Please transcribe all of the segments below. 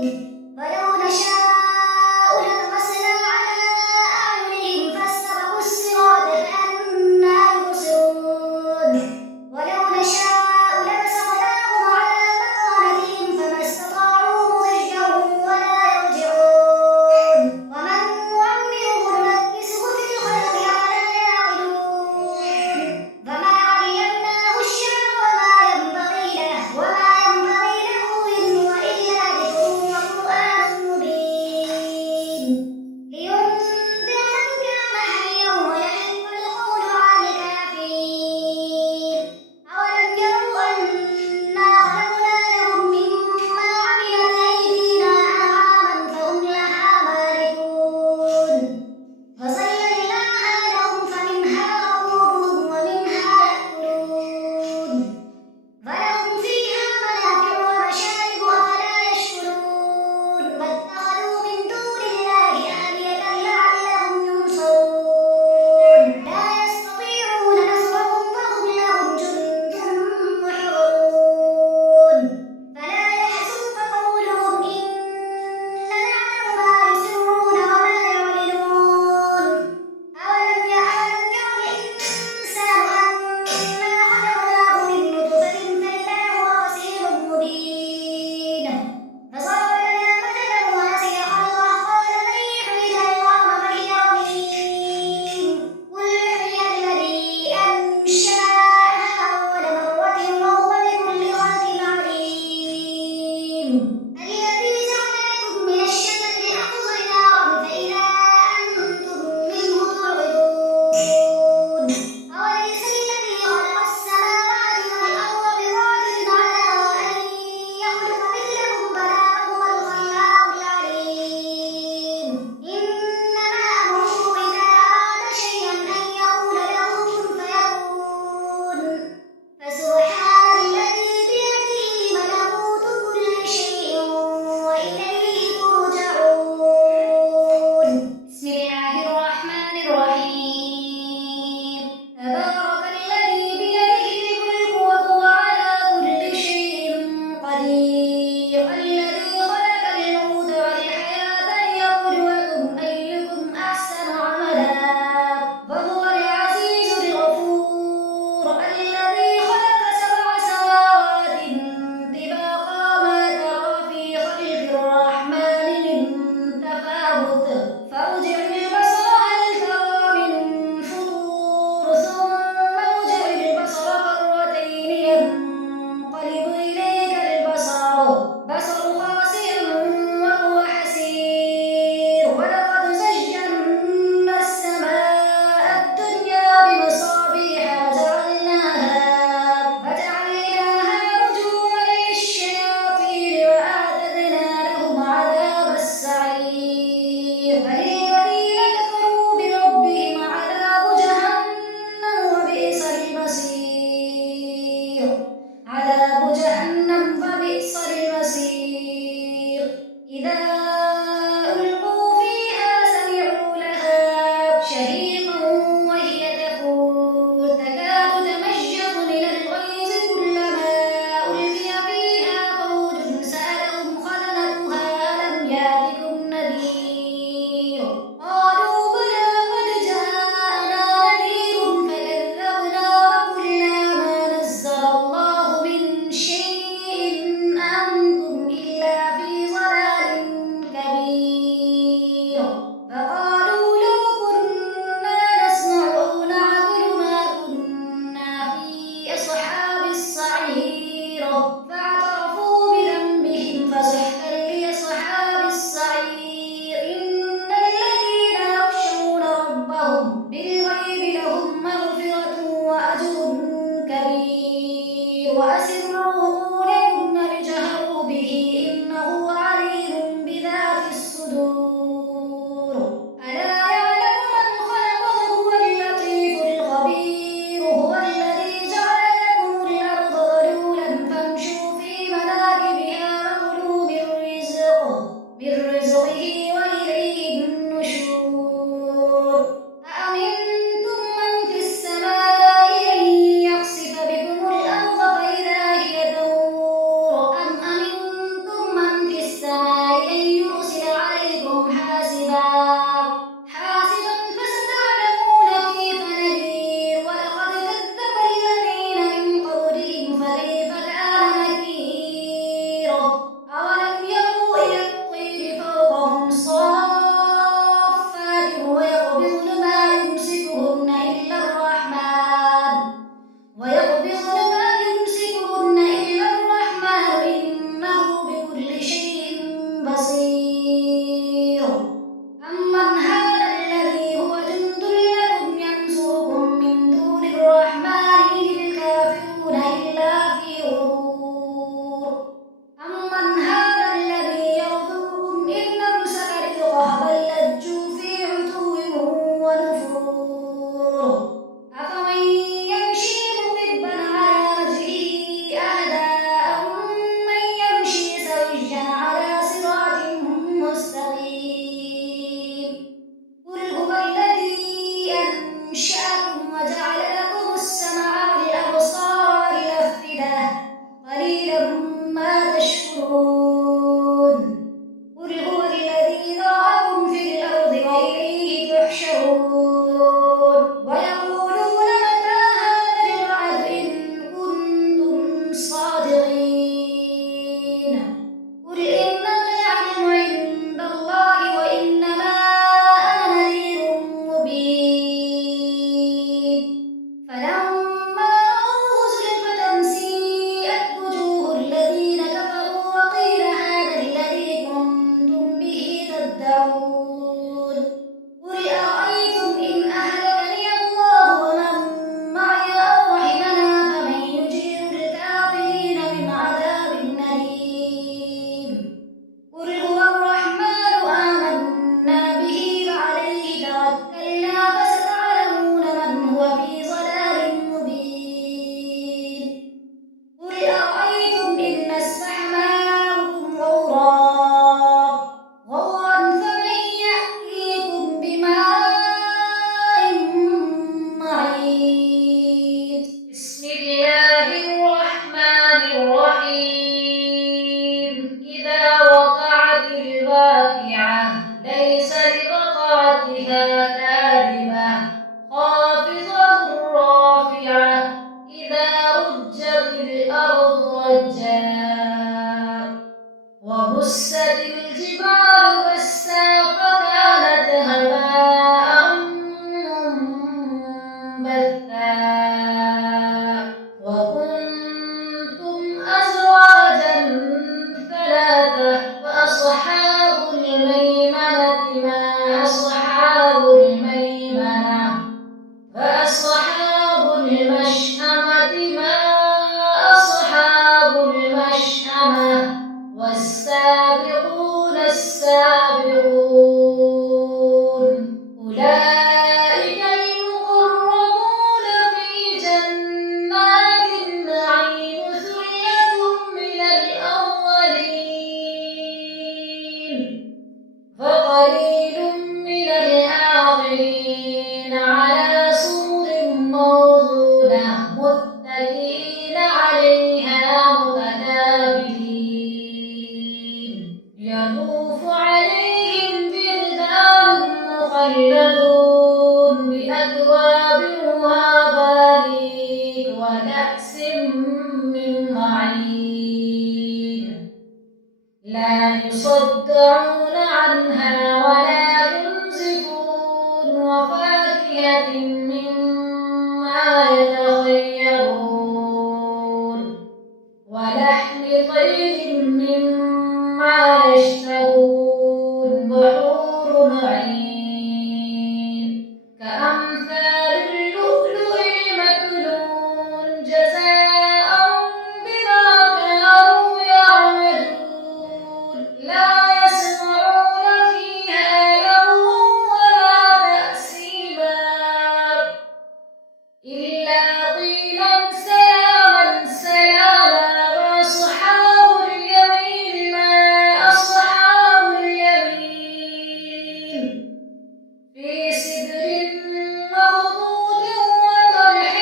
ولو نشاء لطمسنا على أعينهم فاستبقوا الصراط فأنى يبصرون ولو نشاء لمسخناهم على مكانتهم فما استطاعوا مضيا ولا يرجعون ومن نعمره ننكسه في الخلق أفلا يعقلون فما علمناه الشعر وما ينبغي له إن هو إلا ذكر وقرآن مبين لينذر من كان حيا ويحق القول على الكافرين أولم يروا أنا خلقنا لهم مما عملت أيدينا أنعاما فهم لها مالكون فزيناها لهم فمنها ركوبهم ومنها يأكلون فلهم فيها منافع ومشارب أفلا يشكرون واتخذوا من دون الله آلهة لعلهم ينصرون لا يستطيعون نصرهم وهم لهم جند محضرون فلا يحزنك قولهم إننا نعلم ما يسرون وما يعلنون أولم ير الإنسان أنا خلقناه من نطفة فإذا هو خصيم مبين فضرب لنا مثلا ونسي خلقه قال من يحيي العظام وهي رميم قل يحيي الذي أنشأها أول مرة وهو بكل خلق عليم الذي جعل لكم من الشجر الأخضر نارا فإذا أنتم منه توقدون أوليس الذي خلق السماوات والأرض بقادر على أن يخلق مثلهم بلى وهو الخلاق العليم إنما أمره إذا أراد شيئا أن يقول له كن فيكون فسبحان الذي بيده ملكوت كل شيء وإليه ترجعون بسم الله الرحمن الرحيم تبارك الذي بيده الملك وهو على كل شيء قدير الذي خلق الموت والحياة ليبلوكم أيكم أحسن عملا وهو العزيز الغفور الذي خلق سبع سماوات طباقا ما ترى في خلق الرحمن من تفاوت فارجع البصر هل ترى من فطور ثم ارجع البصر كرتين ينقلب إليك البصر خاسئ وهو حسير ولقد زينا السماء الدنيا بمصابيح فجعلناها رجوما للشياطين وأعتدنا لهم عذاب السعير فللذين كفروا بربهم عذاب جهنم وبئس المصير إذا ألقوا فيها سمعوا لها شهيقا وهي تفور تكاد تميز من الغيظ كلما ألقي فيها فوج سألهم خزنتها ألم يأتكم نذير قالوا بلى قد جاءنا نذير فكذبنا وقلنا ما نزل الله من شيء إن أنتم إلا في ضلال السابقون أولئك المقربون في جنات النعيم ثلة من الأولين وقليل من الآخرين على سرر موضونة متكئين عليها متقابلين يطوف عليهم ولدان مخلدون بأكواب وأباريق وكأس من معين لا يصدعون عنها ولا ينزفون وفاكهة مما يتخيرون ولحم طير مما يشتهون وحور عين كأمثال اللؤلؤ المكنون جزاء بما كانوا يعملون لا يسمعون فيها لغوا ولا تأثيما إلا قيلا سلاما سلاما وأصحاب اليمين ما أصحاب اليمين في سدر مخضود وطلح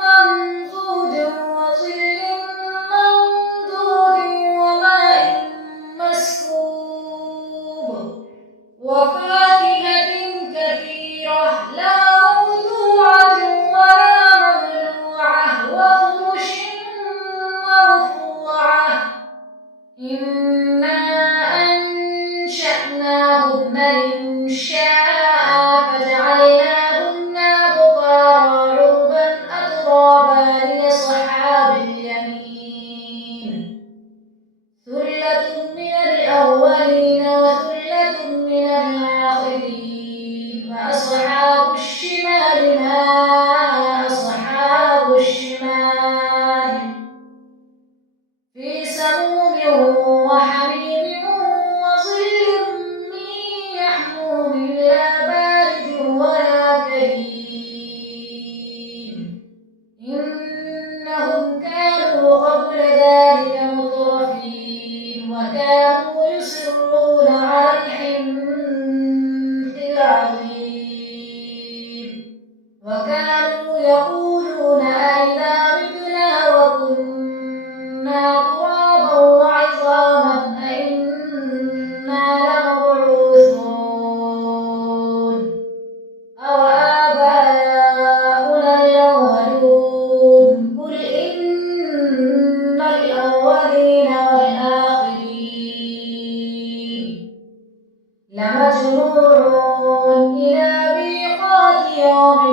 منضود وظل ممدود وماء مسكوب وفاكهة كثيرة لا مقطوعة ولا ممنوعة وفرش مرفوعة إنا أنشأناهن إنشاء فجعلناهن أبكارا عربا أترابا لأصحاب اليمين ثلة من الأولين وثلة من الآخرين وأصحاب الشمال ما أصحاب الشمال في سموم وحميم وظل من يحموم لا بارد ولا كريم إنهم كانوا قبل ذلك مترفين وكانوا يصرون على الحنث العظيم وكانوا يقولون أئذا متنا وكنا ترابا وعظاما أئنا لمبعوثون أوآباؤنا الأولون قل إن الأولين والآخرين لمجموعون إلى ميقات يوم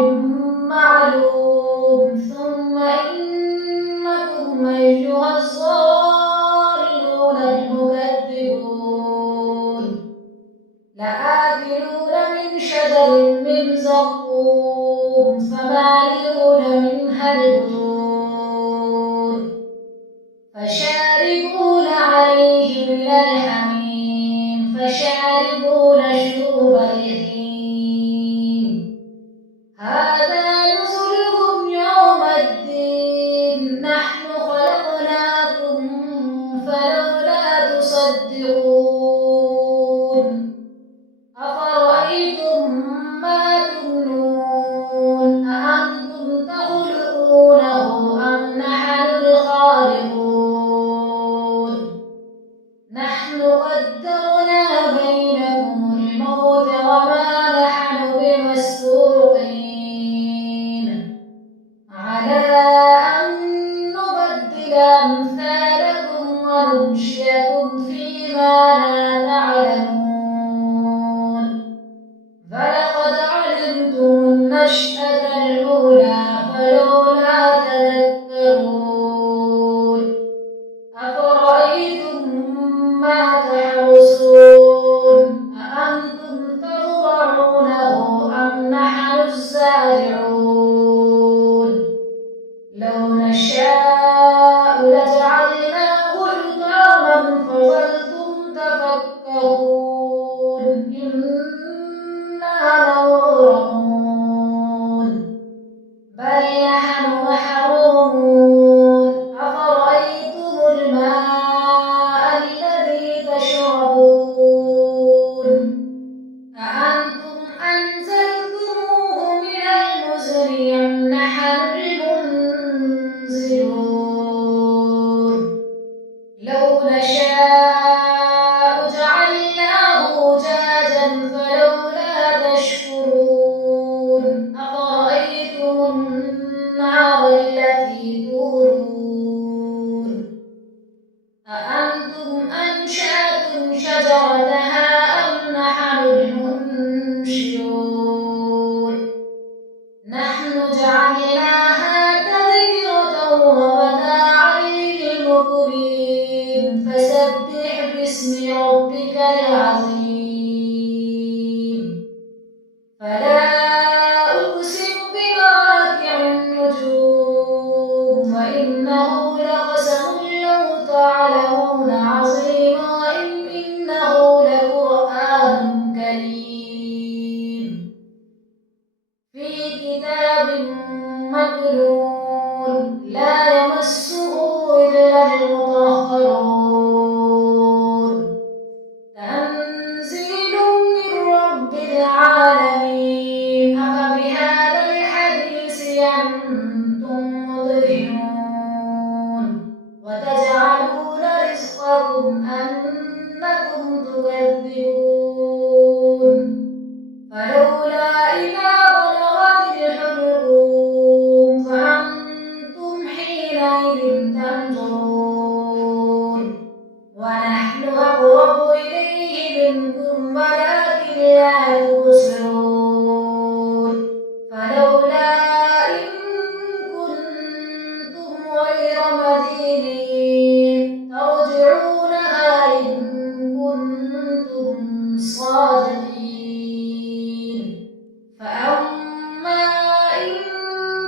معلوم ثم إنكم أيها الضالون المكذبون لآكلون من شجر من زقوم فمالئون منها البطون فشاربون عليه من الحميم فشاربون شرب الهيم هذا نزلهم يوم الدين نحن خلقناكم فلولا تصدقون أفرأيتم ما تمنون أأنتم تخلقونه أم نحن الخالقون نحن قدرنا بينكم الموت وما نحن بمسبوقين على أن نبدل أمثالكم وننشئكم فيما لا تعلمون فلقد علمتم النشأة الأولى فلولا تذكرون أفرأيتم ما تحرثون أأنتم تزرعونه أم نحن الزارعون لو نشاء لجعلناه حطاما فظلتم تفكرون فلولا تشكرون أفرأيتم النار التي تورون أأنتم أنشأتم شجرتها أم نحن المنشئون نحن جعلناها تذكرة ومتاعا للمقوين فسبح باسم ربك العظيم فلا أقسم بمواقع النجوم وإنه لقسم لو تعلمون عظيم وإنه لقرآن كريم في كتاب مكنون لا يمسه إلا المطهرون تنزيل من رب العالمين أفبهذا الحديث أنتم مدهنون وتجعلون رزقكم أنكم تكذبون فلولا إذا بلغت الحلقوم فأنتم حينئذ تنظرون ونحن أقرب إليه منكم ولكن لا تبصرون فلولا إن كنتم غير مدينين ترجعونها إن كنتم صادقين فأما إن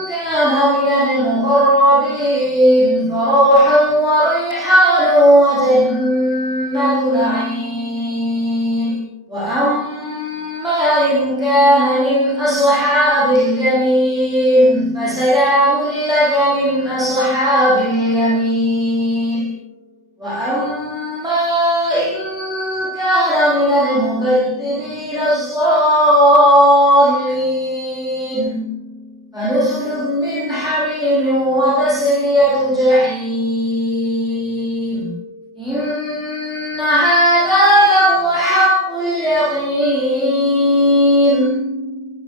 كان من المقربين فروح وريحان وجنة نعيم وأما إن كان من أصحاب اليمين فسلام لك من أصحاب اليمين وأما إن كان من المكذبين الضالين فنزل من حميم وتسلية جحيم إن هذا لهو حق اليقين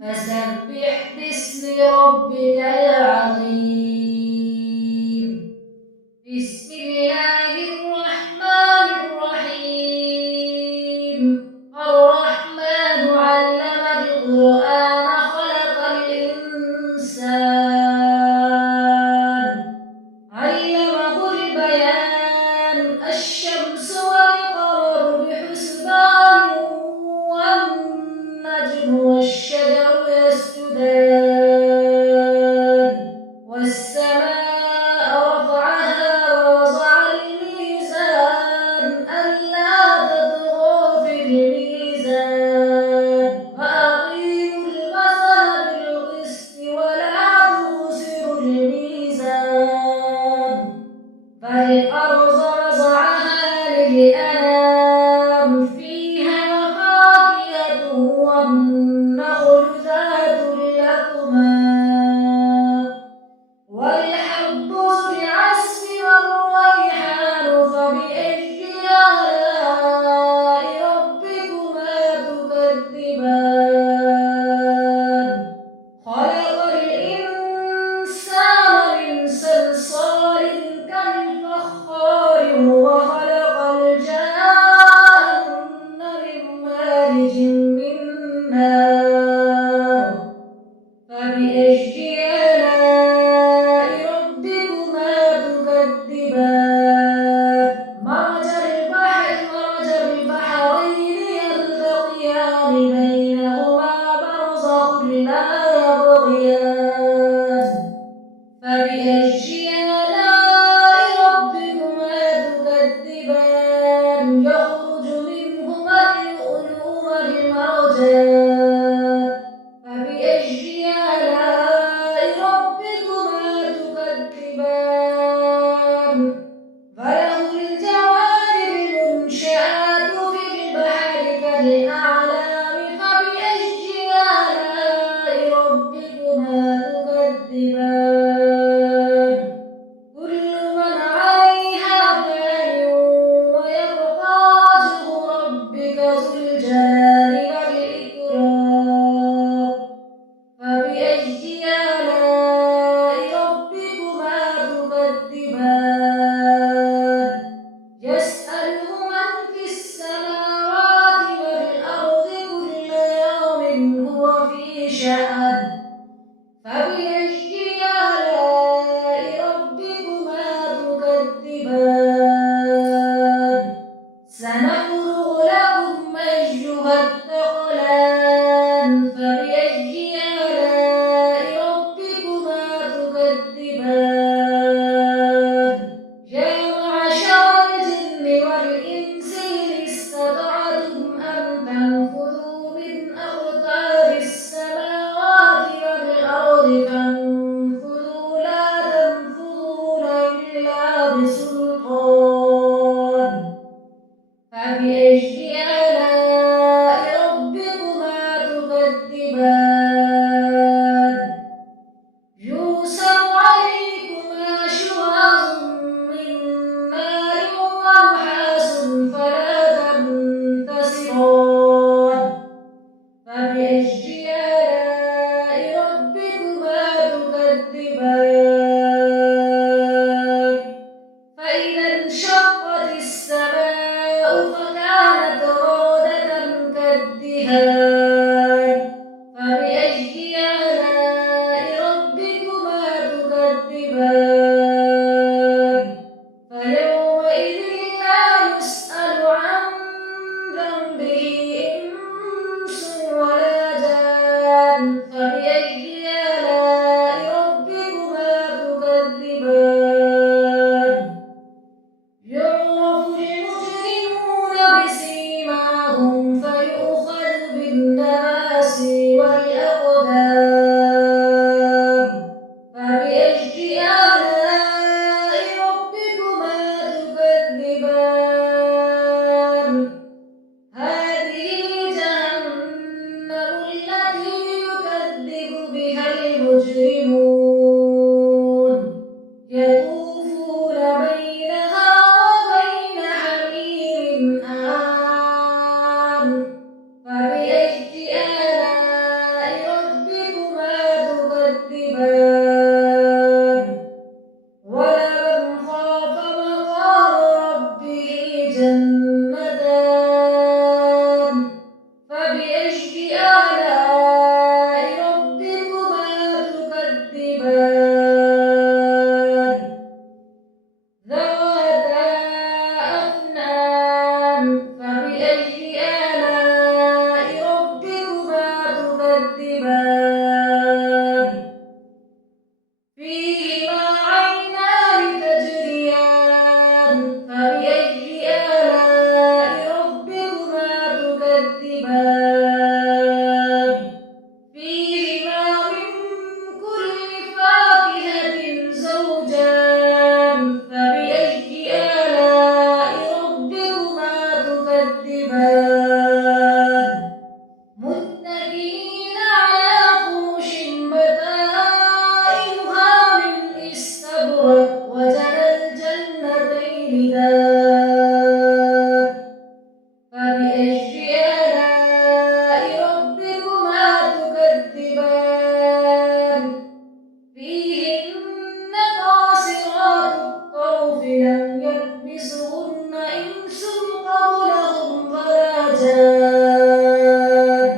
فسبح باسم ربك العظيم بسم الله الرحمن الرحيم الرحمن علم القرآن خلق الإنسان علمه البيان الشمس والقمر بحسبان والنجم والشجر يسجدان والسماء رفعها ووضع الميزان ألا تطغوا في الميزان وأقيموا الوزن بالقسط ولا تخسروا الميزان فالأرض وضعها للأنام فيها فاكهة والنخل ذات الأكمام والحب ذو العصف والريحان فبأي آلاء ربكما تكذبان خلق الإنسان من صلصال كالفخار وخلق الجان من مارج من نار فبأي آلاء ربكما تكذبان مرج البحرين يلتقيان بينهما برزخ لا يبغيان فبأي آلاء ربكما تكذبان يخرج منهما اللؤلؤ والمرجان فبأي آلاء ربكما تكذبان فله الجوار المنشآت في البحر كالأعلام فبأي آلاء ربكما تكذبان كل من عليها فان ويبقى وجه ربك ذو الجلال فبأي آلاء ربكما تكذبان فيهن قاصرات الطرف لم يطمثهن إنس قبلهم ولا جان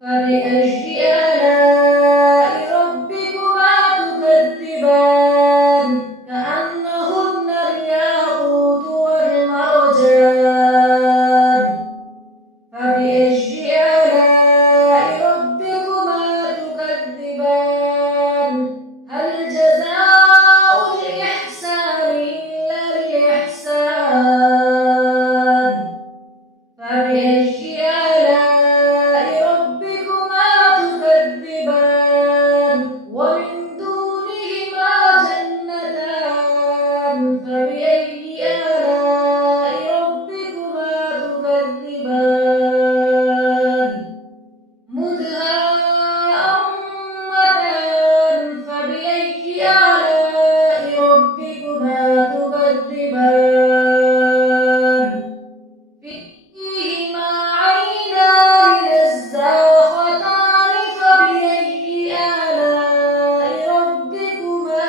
فبأي آلاء ربكما تكذبان كأنهن الياقوت والمرجان فبأي آلاء ربكما تكذبان هل جزاء الإحسان إلا الإحسان فبأي آلاء ربكما تكذبان ومن دونهما جنتان فبأي آلاء ربكما تكذبان مدهامتان فبأي آلاء ربكما تكذبان فيهما عينان نزاختان فبأي آلاء ربكما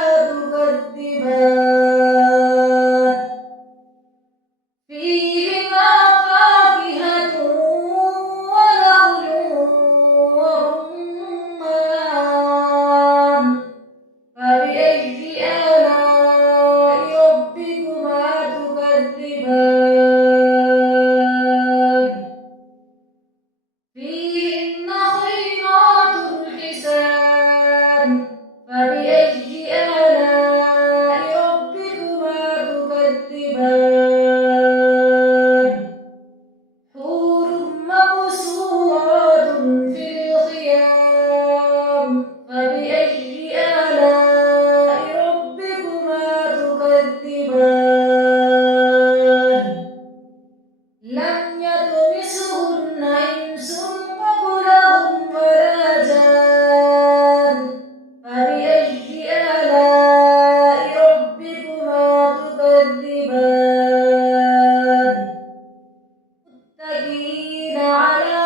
تكذبان فيهما فاكهة ونخل ورمان فبأي آلاء ربكما تكذبان فيهن خيرات حسان فبأي آلاء ربكما تكذبان حور مقصورات في الخيام فبأي آلاء ربكما تكذبان لم يطمثهن إنس قبلهم ولا جان فبأي آلاء ربكما تكذبان متكئين على